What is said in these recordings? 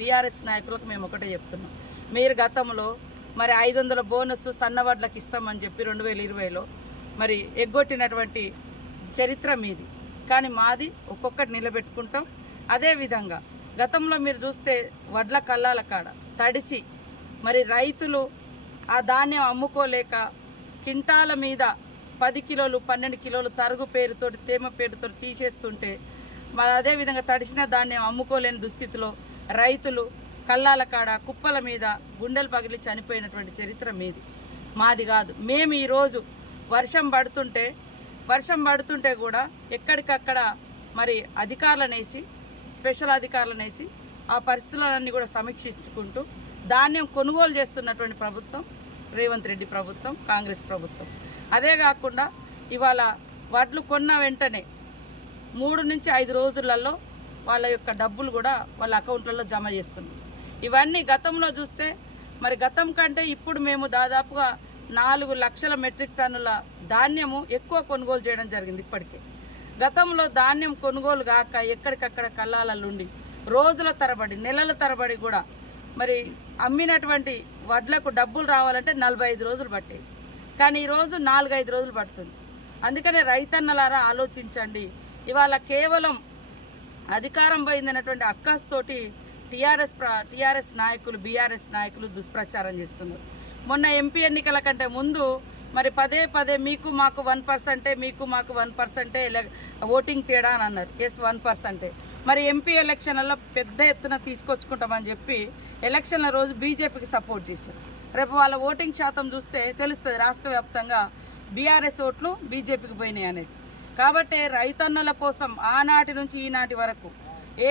BRS నాయకులకు మేము ఒకటే చెప్తున్నాం, మీరు గతంలో మరి 500 బోనస్ సన్నవడ్లకు ఇస్తామని చెప్పి 2020లో మరి ఎగ్గొట్టినటువంటి చరిత్ర మీది. కానీ మాది ఒక్కొక్కటి నిలబెట్టుకుంటాం. అదేవిధంగా గతంలో మీరు చూస్తే వడ్ల కల్లాల కాడ తడిసి మరి రైతులు ఆ ధాన్యం అమ్ముకోలేక కింటాల మీద 10 కిలోలు 12 కిలోలు తరుగు పేరుతోటి తేమ పేరుతో తీసేస్తుంటే మరి అదేవిధంగా తడిసిన ధాన్యం అమ్ముకోలేని దుస్థితిలో రైతులు కల్లాల కాడ కుప్పల మీద గుండెలు పగిలి చనిపోయినటువంటి చరిత్ర మీది, మాది కాదు. మేము ఈరోజు వర్షం పడుతుంటే కూడా ఎక్కడికక్కడ మరి అధికారులనేసి స్పెషల్ అధికారులనేసి ఆ పరిస్థితులన్నీ కూడా సమీక్షించుకుంటూ ధాన్యం కొనుగోలు చేస్తున్నటువంటి ప్రభుత్వం రేవంత్ రెడ్డి ప్రభుత్వం, కాంగ్రెస్ ప్రభుత్వం. అదే కాకుండా ఇవాళ వడ్లు కొన్న వెంటనే 3 నుంచి 5 రోజులలో వాళ్ళ యొక్క డబ్బులు కూడా వాళ్ళ అకౌంట్లలో జమ చేస్తున్నారు. ఇవన్నీ గతంలో చూస్తే మరి గతం కంటే ఇప్పుడు మేము దాదాపుగా 4 లక్షల మెట్రిక్ టన్నుల ధాన్యము ఎక్కువ కొనుగోలు చేయడం జరిగింది. ఇప్పటికే గతంలో ధాన్యం కొనుగోలు కాక ఎక్కడికక్కడ కల్లాలలుండి రోజుల తరబడి నెలల తరబడి కూడా మరి అమ్మినటువంటి వడ్లకు డబ్బులు రావాలంటే 45 రోజులు పట్టేవి. కానీ ఈరోజు 4-5 రోజులు పడుతుంది. అందుకనే రైతన్నలారా ఆలోచించండి. ఇవాళ కేవలం అధికారం పోయిందన్నటువంటి అక్కస్తోటి టీఆర్ఎస్ నాయకులు బీఆర్ఎస్ నాయకులు దుష్ప్రచారం చేస్తున్నారు. మొన్న ఎంపీ ఎన్నికల కంటే ముందు మరి పదే మీకు మాకు 1%, మీకు మాకు 1% ఓటింగ్ తేడా అని అన్నారు. ఎస్ 1%. మరి ఎంపీ ఎలక్షన్లలో పెద్ద ఎత్తున తీసుకొచ్చుకుంటామని చెప్పి ఎలక్షన్ల రోజు బీజేపీకి సపోర్ట్ చేశారు. రేపు వాళ్ళ ఓటింగ్ శాతం చూస్తే తెలుస్తుంది రాష్ట్ర వ్యాప్తంగా బీఆర్ఎస్ ఓట్లు బీజేపీకి పోయినాయి అనేది. కాబట్టి రైతన్నుల కోసం ఆనాటి నుంచి ఈనాటి వరకు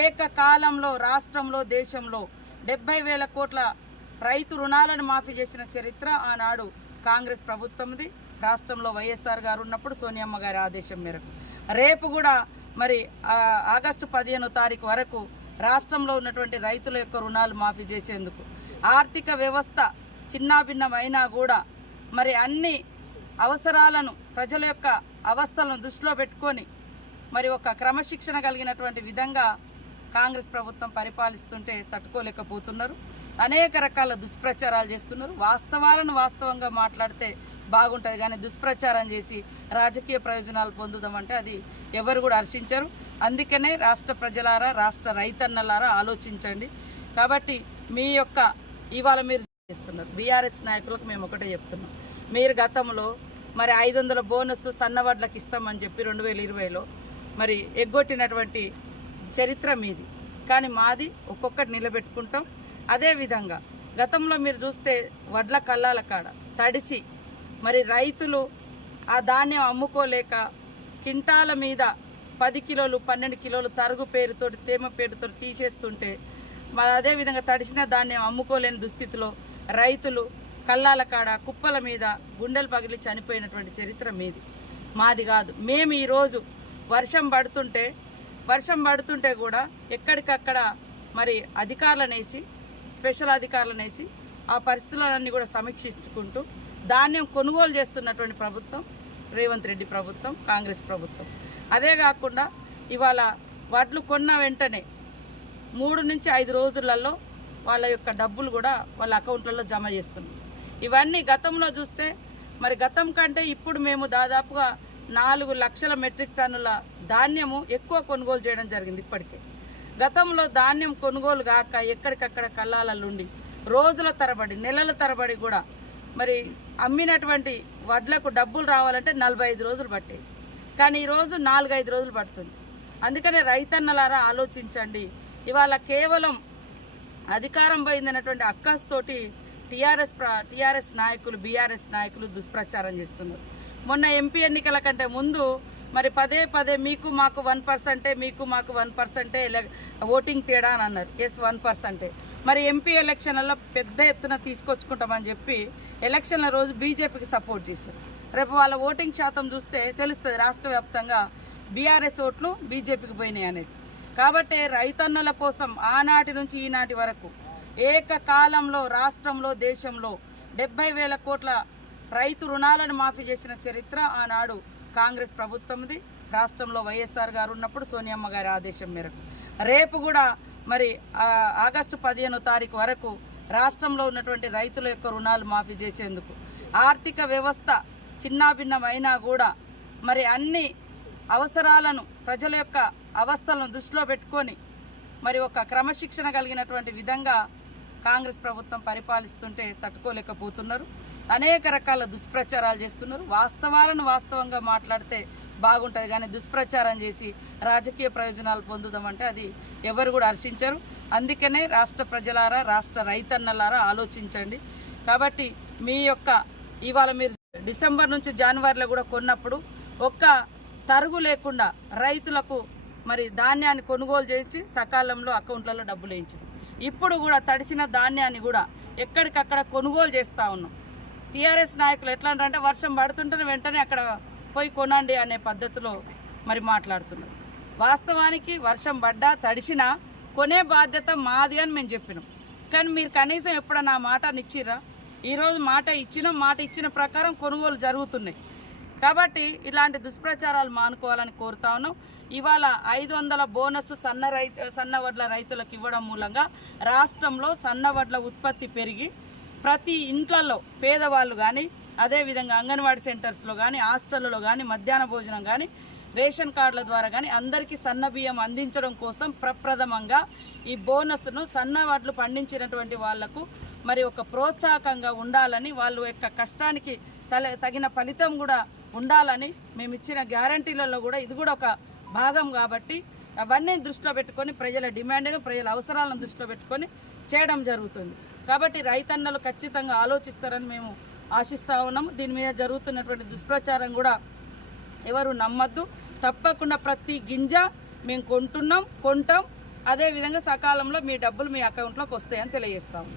ఏకకాలంలో రాష్ట్రంలో దేశంలో 70,000 కోట్ల రైతు రుణాలను మాఫీ చేసిన చరిత్ర ఆనాడు కాంగ్రెస్ ప్రభుత్వంది. రాష్ట్రంలో వైఎస్ఆర్ గారు ఉన్నప్పుడు సోనియమ్మ గారి ఆదేశం మేరకు రేపు కూడా మరి ఆగస్టు 15వ తారీఖు వరకు రాష్ట్రంలో ఉన్నటువంటి రైతుల యొక్క రుణాలు మాఫీ చేసేందుకు ఆర్థిక వ్యవస్థ చిన్నాభిన్నమైనా కూడా మరి అన్ని అవసరాలను ప్రజల యొక్క అవస్థలను దృష్టిలో పెట్టుకొని మరి ఒక క్రమశిక్షణ కలిగినటువంటి విధంగా కాంగ్రెస్ ప్రభుత్వం పరిపాలిస్తుంటే తట్టుకోలేకపోతున్నారు. అనేక రకాల దుష్ప్రచారాలు చేస్తున్నారు. వాస్తవాలను వాస్తవంగా మాట్లాడితే బాగుంటుంది, కానీ దుష్ప్రచారం చేసి రాజకీయ ప్రయోజనాలు పొందుదామంటే అది ఎవరు కూడా హర్షించరు. అందుకనే రాష్ట్ర ప్రజలారా, రాష్ట్ర రైతన్నలారా ఆలోచించండి. కాబట్టి మీ యొక్క ఇవాళ మీరు చేస్తున్నారు బీఆర్ఎస్ నాయకులకు మేము ఒకటే చెప్తున్నాం, మీరు గతంలో మరి 500 బోనస్ సన్నవడ్లకు ఇస్తామని చెప్పి 2020లో మరి ఎగ్గొట్టినటువంటి చరిత్ర మీది. కానీ మాది ఒక్కొక్కటి నిలబెట్టుకుంటాం. అదేవిధంగా గతంలో మీరు చూస్తే వడ్ల కల్లాల కాడ తడిసి మరి రైతులు ఆ ధాన్యం అమ్ముకోలేక కింటాల మీద 10 కిలోలు 12 కిలోలు తరుగు పేరుతోటి తేమ పేరుతో తీసేస్తుంటే మరి అదేవిధంగా తడిసిన ధాన్యం అమ్ముకోలేని దుస్థితిలో రైతులు కల్లాల కాడ కుప్పల మీద గుండెలు పగిలి చనిపోయినటువంటి చరిత్ర మీది, మాది కాదు. మేము ఈరోజు వర్షం పడుతుంటే కూడా ఎక్కడికక్కడ మరి అధికారులనేసి స్పెషల్ అధికారులనేసి ఆ పరిస్థితులన్నీ కూడా సమీక్షించుకుంటూ ధాన్యం కొనుగోలు చేస్తున్నటువంటి ప్రభుత్వం రేవంత్ రెడ్డి ప్రభుత్వం, కాంగ్రెస్ ప్రభుత్వం. అదే కాకుండా ఇవాళ వడ్లు కొన్న వెంటనే 3 నుంచి 5 రోజులలో వాళ్ళ యొక్క డబ్బులు కూడా వాళ్ళ అకౌంట్లలో జమ చేస్తున్నారు. ఇవన్నీ గతంలో చూస్తే మరి గతం కంటే ఇప్పుడు మేము దాదాపుగా 4 లక్షల మెట్రిక్ టన్నుల ధాన్యము ఎక్కువ కొనుగోలు చేయడం జరిగింది. ఇప్పటికే గతంలో ధాన్యం కొనుగోలు కాక ఎక్కడికక్కడ కల్లాలలుండి రోజుల తరబడి నెలల తరబడి కూడా మరి అమ్మినటువంటి వడ్లకు డబ్బులు రావాలంటే 45 రోజులు పట్టేవి. కానీ ఈరోజు 4-5 రోజులు పడుతుంది. అందుకనే రైతన్నలారా ఆలోచించండి. ఇవాళ కేవలం అధికారం పోయిందన్నటువంటి అక్కస్తోటి టీఆర్ఎస్ నాయకులు బీఆర్ఎస్ నాయకులు దుష్ప్రచారం చేస్తున్నారు. మొన్న ఎంపీ ఎన్నికల కంటే ముందు మరి పదే మీకు మాకు 1%, మీకు మాకు 1% ఓటింగ్ తేడా అని అన్నారు. ఎస్ 1%. మరి ఎంపీ ఎలక్షన్లలో పెద్ద ఎత్తున తీసుకొచ్చుకుంటామని చెప్పి ఎలక్షన్ల రోజు బీజేపీకి సపోర్ట్ చేశారు. రేపు వాళ్ళ ఓటింగ్ శాతం చూస్తే తెలుస్తుంది రాష్ట్ర వ్యాప్తంగా బీఆర్ఎస్ ఓట్లు బీజేపీకి పోయినాయి అనేది. కాబట్టి రైతన్నుల కోసం ఆనాటి నుంచి ఈనాటి వరకు ఏకకాలంలో రాష్ట్రంలో దేశంలో 70,000 కోట్ల రైతు రుణాలను మాఫీ చేసిన చరిత్ర ఆనాడు కాంగ్రెస్ ప్రభుత్వంది. రాష్ట్రంలో వైఎస్ఆర్ గారు ఉన్నప్పుడు సోనియమ్మ గారి ఆదేశం మేరకు రేపు కూడా మరి ఆగస్టు 15వ తారీఖు వరకు రాష్ట్రంలో ఉన్నటువంటి రైతుల యొక్క రుణాలు మాఫీ చేసేందుకు ఆర్థిక వ్యవస్థ చిన్నాభిన్నమైనా కూడా మరి అన్ని అవసరాలను ప్రజల యొక్క అవస్థలను దృష్టిలో పెట్టుకొని మరి ఒక క్రమశిక్షణ కలిగినటువంటి విధంగా కాంగ్రెస్ ప్రభుత్వం పరిపాలిస్తుంటే తట్టుకోలేకపోతున్నారు. అనేక రకాల దుష్ప్రచారాలు చేస్తున్నారు. వాస్తవాలను వాస్తవంగా మాట్లాడితే బాగుంటుంది, కానీ దుష్ప్రచారం చేసి రాజకీయ ప్రయోజనాలు పొందుదామంటే అది ఎవరు కూడా హర్షించరు. అందుకనే రాష్ట్ర ప్రజలారా, రాష్ట్ర రైతన్నలారా ఆలోచించండి. కాబట్టి మీ యొక్క ఇవాళ మీరు డిసెంబర్ నుంచి జనవరిలో కూడా కొన్నప్పుడు ఒక్క తరుగు లేకుండా రైతులకు మరి ధాన్యాన్ని కొనుగోలు చేయించి సకాలంలో అకౌంట్లలో డబ్బులు వేయించింది. ఇప్పుడు కూడా తడిసిన ధాన్యాన్ని కూడా ఎక్కడికక్కడ కొనుగోలు చేస్తూ ఉన్నాం. టీఆర్ఎస్ నాయకులు ఎట్లా అంటే వర్షం పడుతుంటే వెంటనే అక్కడ పోయి కొనండి అనే పద్ధతిలో మరి మాట్లాడుతున్నారు. వాస్తవానికి వర్షం పడ్డా తడిసినా కొనే బాధ్యత మాది అని మేము చెప్పినాం. కానీ మీరు కనీసం ఎప్పుడన్నా ఆ మాటని ఇచ్చిర్రా? ఈరోజు మాట ఇచ్చిన ప్రకారం కొనుగోలు జరుగుతున్నాయి. కాబట్టి ఇలాంటి దుష్ప్రచారాలు మానుకోవాలని కోరుతా ఉన్నాం. ఇవాళ 500 బోనస్ సన్నవడ్ల రైతులకు ఇవ్వడం మూలంగా రాష్ట్రంలో సన్నవడ్ల ఉత్పత్తి పెరిగి ప్రతి ఇంట్లలో పేదవాళ్ళు కానీ, అదేవిధంగా అంగన్వాడీ సెంటర్స్లో కానీ, హాస్టళ్ళలో కానీ, మధ్యాహ్న భోజనం కానీ, రేషన్ కార్డుల ద్వారా కానీ అందరికీ సన్న బియ్యం అందించడం కోసం ప్రప్రథమంగా ఈ బోనస్ను సన్నవడ్లు పండించినటువంటి వాళ్లకు మరి ఒక ప్రోత్సాహకంగా ఉండాలని, వాళ్ళ యొక్క కష్టానికి తగిన ఫలితం కూడా ఉండాలని మేము ఇచ్చిన గ్యారంటీలలో కూడా ఇది కూడా ఒక భాగం. కాబట్టి అవన్నీ దృష్టిలో పెట్టుకొని ప్రజల డిమాండ్ను, ప్రజల అవసరాలను దృష్టిలో పెట్టుకొని చేయడం జరుగుతుంది. కాబట్టి రైతన్నలు ఖచ్చితంగా ఆలోచిస్తారని మేము ఆశిస్తూ ఉన్నాము. దీని మీద జరుగుతున్నటువంటి దుష్ప్రచారం కూడా ఎవరు నమ్మద్దు. తప్పకుండా ప్రతి గింజ మేము కొంటాం. అదేవిధంగా సకాలంలో మీ డబ్బులు మీ అకౌంట్లోకి వస్తాయని తెలియజేస్తాము.